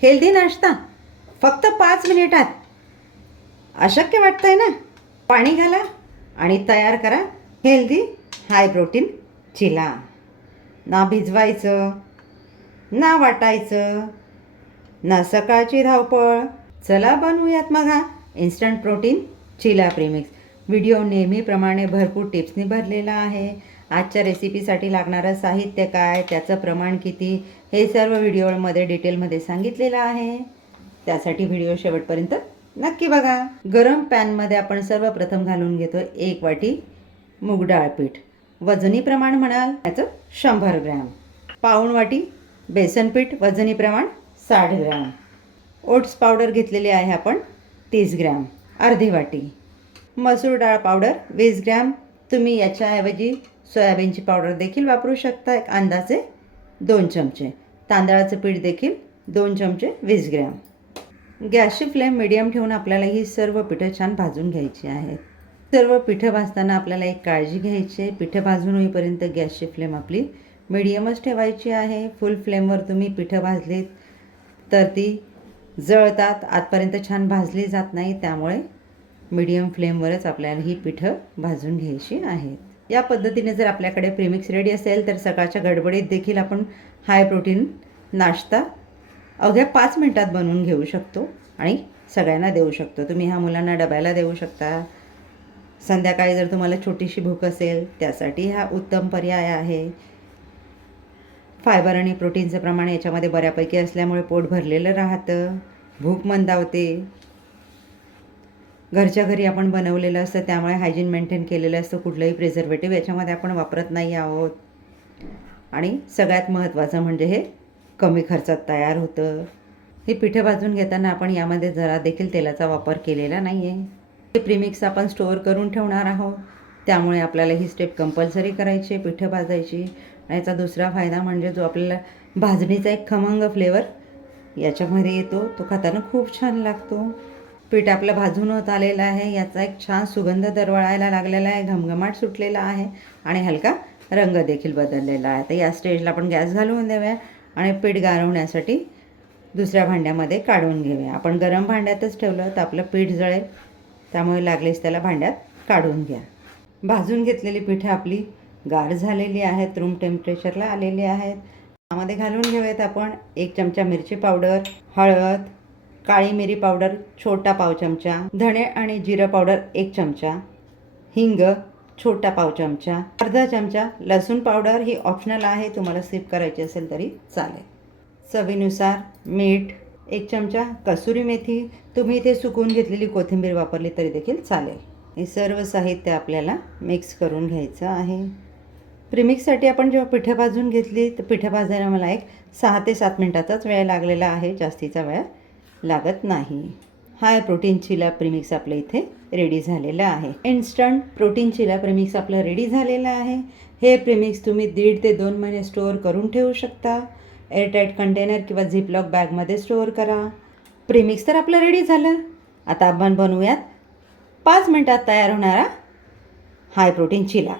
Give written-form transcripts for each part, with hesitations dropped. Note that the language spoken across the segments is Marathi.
हेल्दी नाश्ता फक्त 5 मिनिटात. अशक्य वाटतंय ना? पाणी घाला आणि तयार करा हेल्दी हाय प्रोटीन चिला. ना भिजवायचं, ना वाटायचं, ना सकाळची धावपळ. चला बनवूयात मग हा इन्स्टंट प्रोटीन चिला प्रीमिक्स. व्हिडिओ नेहमीप्रमाणे भरपूर टिप्सनी भरलेला आहे. आजच्या रेसिपीसाठी लागणारं साहित्य काय, त्याचं प्रमाण किती, हे सर्व व्हिडिओमध्ये डिटेलमध्ये सांगितलेलं आहे. त्यासाठी व्हिडिओ शेवटपर्यंत नक्की बघा. गरम पॅनमध्ये आपण सर्वप्रथम घालून घेतो 1 वाटी मूग डाळ पीठ. वजनी प्रमाण म्हणाल त्याचं 100 ग्रॅम. पाऊण वाटी बेसन पीठ, वजनी प्रमाण 60 ग्रॅम. ओट्स पावडर घेतलेली आहे आपण 30 ग्रॅम, अर्धी वाटी. मसूर डाळ पावडर 20 ग्रॅम. तुम्ही याच्याऐवजी सोयाबीनची पावडर देखील वापरू शकता, एक अंदाजे 2 चमचे. तांदळाचं पीठ देखील 2 चमचे 20 ग्रॅम. गॅसची फ्लेम मिडियम ठेवून आपल्याला ही सर्व पिठं छान भाजून घ्यायची आहेत. सर्व पिठं भाजताना आपल्याला एक काळजी घ्यायची आहे, पिठं भाजून होईपर्यंत गॅसची फ्लेम आपली मिडियमच ठेवायची आहे. फुल फ्लेमवर तुम्ही पिठं भाजलीत तर ती जळतात, आतपर्यंत छान भाजली जात नाही. त्यामुळे मीडियम फ्लेमवरच आपल्याला ही पिठं भाजून घ्यायची आहेत. या पद्धतीने जर आपल्याकडे प्रीमिक्स रेडी असेल तर सकाळच्या गडबडीत देखील आपण हाय प्रोटीन नाश्ता अवघ्या 5 मिनिटात बनवून घेऊ शकतो आणि सगळ्यांना देऊ शकतो. तुम्ही ह्या मुलांना डब्याला देऊ शकता. संध्याकाळी जर तुम्हाला छोटीशी भूक असेल त्यासाठी हा उत्तम पर्याय आहे. फायबर आणि प्रोटीनचं प्रमाण याच्यामध्ये बऱ्यापैकी असल्यामुळे पोट भरलेलं राहतं, भूक मंदावते. घरच्या घरी आपण बनवलेलं असतं त्यामुळे हायजीन मेंटेन केलेलं असतं. कुठलंही प्रिझर्वेटिव्ह याच्यामध्ये आपण वापरत नाही आहोत. आणि सगळ्यात महत्त्वाचं म्हणजे हे कमी खर्चात तयार होतं. हे पिठं भाजून घेताना आपण यामध्ये जरा देखील तेलाचा वापर केलेला नाही आहे. हे प्रीमिक्स आपण स्टोअर करून ठेवणार आहोत, त्यामुळे आपल्याला ही स्टेप कंपल्सरी करायची आहे, पिठं भाजायची. आणि याचा दुसरा फायदा म्हणजे जो आपल्याला भाजणीचा एक खमंग फ्लेवर याच्यामध्ये येतो, तो खाताना खूप छान लागतो. पीठ आपलं भाजून होत आलेलं आहे, याचा एक छान सुगंध दरवळायला लागलेला आहे, घमघमाट सुटलेला आहे आणि हलका रंग देखील बदललेला आहे. तर या स्टेजला आपण गॅस घालवून देऊया आणि पीठ गारवण्यासाठी दुसऱ्या भांड्यामध्ये काढून घेऊया. आपण गरम भांड्यातच ठेवलं तर आपलं पीठ जळेल, त्यामुळे लागलीच त्याला भांड्यात काढून घ्या. भाजून घेतलेली पिठं आपली गार झालेली आहेत, रूम टेम्परेचरला आलेली आहेत. त्यामध्ये घालून घेऊयात आपण 1 चमचा मिरची पावडर, हळद, काळी मिरी पावडर छोटा पाव चमचा, धणे आणि जिरं पावडर 1 चमचा, हिंग छोटा पाव चमचा, अर्धा चमचा लसूण पावडर. ही ऑप्शनल आहे, तुम्हाला स्किप करायची असेल तरी चालेल. चवीनुसार मीठ, 1 चमचा कसुरी मेथी. तुम्ही इथे सुकवून घेतलेली कोथिंबीर वापरली तरी देखील चालेल. हे सर्व साहित्य आपल्याला मिक्स करून घ्यायचं आहे. प्रीमिक्ससाठी आपण जेव्हा पिठं भाजून घेतली तर पिठं भाजायला मला एक 6 ते 7 मिनिटाचाच वेळ लागलेला आहे, जास्तीचा वेळ लागत नाही. हाय प्रोटीन चिला प्रीमिक्स आपल्या इथे रेडी झालेलं आहे. इन्स्टंट प्रोटीन चिला प्रीमिक्स आपलं रेडी झालेलं आहे. हे प्रीमिक्स तुम्ही 1.5 ते 2 महिने स्टोअर करून ठेवू शकता. एअरटाईट कंटेनर किंवा झिपलॉक बॅगमध्ये स्टोअर करा. प्रीमिक्स तर आपलं रेडी झालं. आता आपण बनवूयात 5 मिनिटात तयार होणारा हाय प्रोटीन चिला.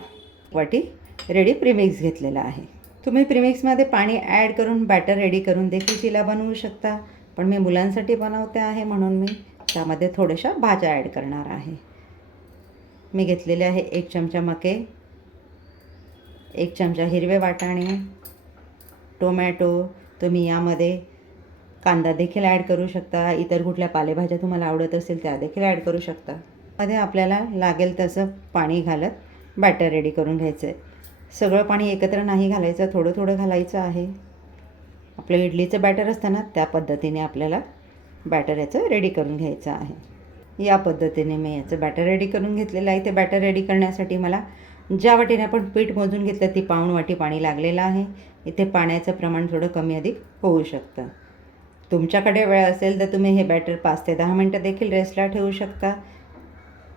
वाटी रेडी प्रीमिक्स घेतलेला आहे. तुम्ही प्रीमिक्समध्ये पाणी ॲड करून बॅटर रेडी करून देखील चिला बनवू शकता, पण मी मुलांसाठी बनवते आहे म्हणून मी त्यामध्ये थोड्याशा भाज्या ॲड करणार आहे. मी घेतलेले आहे 1 चमचा मके, 1 चमचा हिरवे वाटाणे, टोमॅटो. तुम्ही यामध्ये कांदा देखील ॲड करू शकता. इतर कुठल्या पालेभाज्या तुम्हाला आवडत असेल त्या देखील ॲड करू शकता. मध्ये आपल्याला लागेल तसं पाणी घालत बॅटर रेडी करून घ्यायचं आहे. सगळं पाणी एकत्र नाही घालायचं, थोडं थोडं घालायचं आहे. आपलं इडलीचं बॅटर असतं ना, त्या पद्धतीने आपल्याला बॅटर याचं रेडी करून घ्यायचं आहे. या पद्धतीने मी याचं बॅटर रेडी करून घेतलेलं आहे. ते बॅटर रेडी करण्यासाठी मला ज्या वाटीने आपण पीठ मोजून घेतलं ती पाऊण वाटी पाणी लागलेलं आहे. इथे पाण्याचं प्रमाण थोडं कमी अधिक होऊ शकतं. तुमच्याकडे वेळ असेल तर तुम्ही हे बॅटर 5 ते 10 मिनटं देखील रेस्टला ठेवू शकता.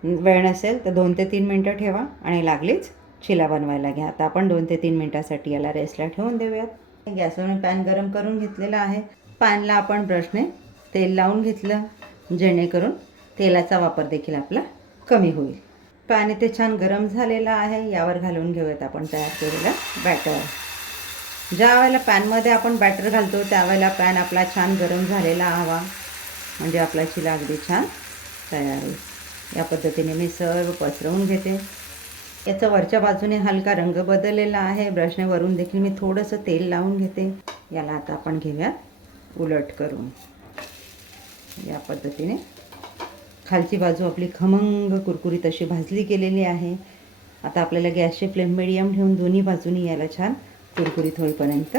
वेळ नसेल तर 2 ते 3 मिनटं ठेवा आणि लागलीच चिला बनवायला घ्या. आता आपण 2 ते 3 मिनटासाठी याला रेस्टला ठेवून देऊयात. गॅसवरून पॅन गरम करून घेतलेला आहे. पॅनला आपण ब्रशने तेल लावून घेतलं, जेणेकरून तेलाचा वापर देखील आपला कमी होईल. पॅन इथे छान गरम झालेला आहे. यावर घालून घेऊयात आपण तयार केलेला बॅटर. ज्या वेळेला पॅनमध्ये आपण बॅटर घालतो त्यावेळेला पॅन आपला छान गरम झालेला हवा, म्हणजे आपला चिला अगदी छान तयार होईल. या पद्धतीने मी सर्व पसरवून घेते. याचा वरच्या बाजूने हलका रंग बदललेला आहे. ब्रशने वरून देखील मी थोडंसं तेल लावून घेते. याला आता आपण घेऊया उलट करून. या पद्धतीने खालची बाजू आपली खमंग कुरकुरीत अशी भाजली गेलेली आहे. आता आपल्याला गॅसची फ्लेम मिडियम ठेवून दोन्ही बाजूनी याला छान कुरकुरीत होईपर्यंत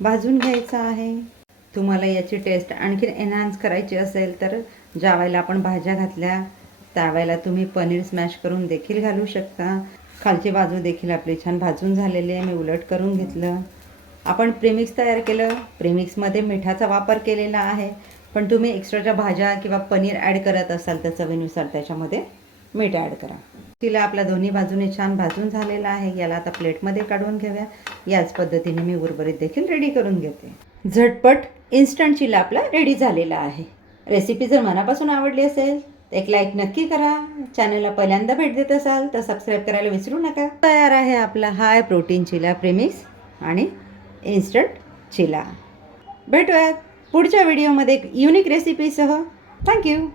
भाजून घ्यायचं आहे. तुम्हाला याची टेस्ट आणखीन एनहान्स करायची असेल तर ज्या वेळेला आपण भाज्या घातल्या त्यावेळेला तुम्ही पनीर स्मॅश करून देखील घालू शकता. खालची बाजू देखील आपली छान भाजून झालेली आहे. मी उलट करून घेतलं. आपण प्रेमिक्स तयार केलं. प्रेमिक्समध्ये मिठाचा वापर केलेला आहे, पण तुम्ही एक्स्ट्राच्या भाज्या किंवा पनीर ॲड करत असाल तर चवीनुसार त्याच्यामध्ये मीठ ॲड करा. तिला आपल्या दोन्ही बाजूने छान भाजून झालेला आहे. याला आता प्लेटमध्ये काढून घेऊया. याच पद्धतीने मी उर्वरित देखील रेडी करून घेते. झटपट इन्स्टंट चिला आपला रेडी झालेला आहे. रेसिपी जर मनापासून आवडली असेल तर एक लाईक नक्की करा. चॅनलला पहिल्यांदा भेट देत असाल तर सबस्क्राईब करायला विसरू नका. तयार आहे आपला हाय प्रोटीन चिला प्रेमिक्स आणि इन्स्टंट चिला. भेटूयात पुढच्या व्हिडिओमध्ये एक युनिक रेसिपीसह. थँक्यू.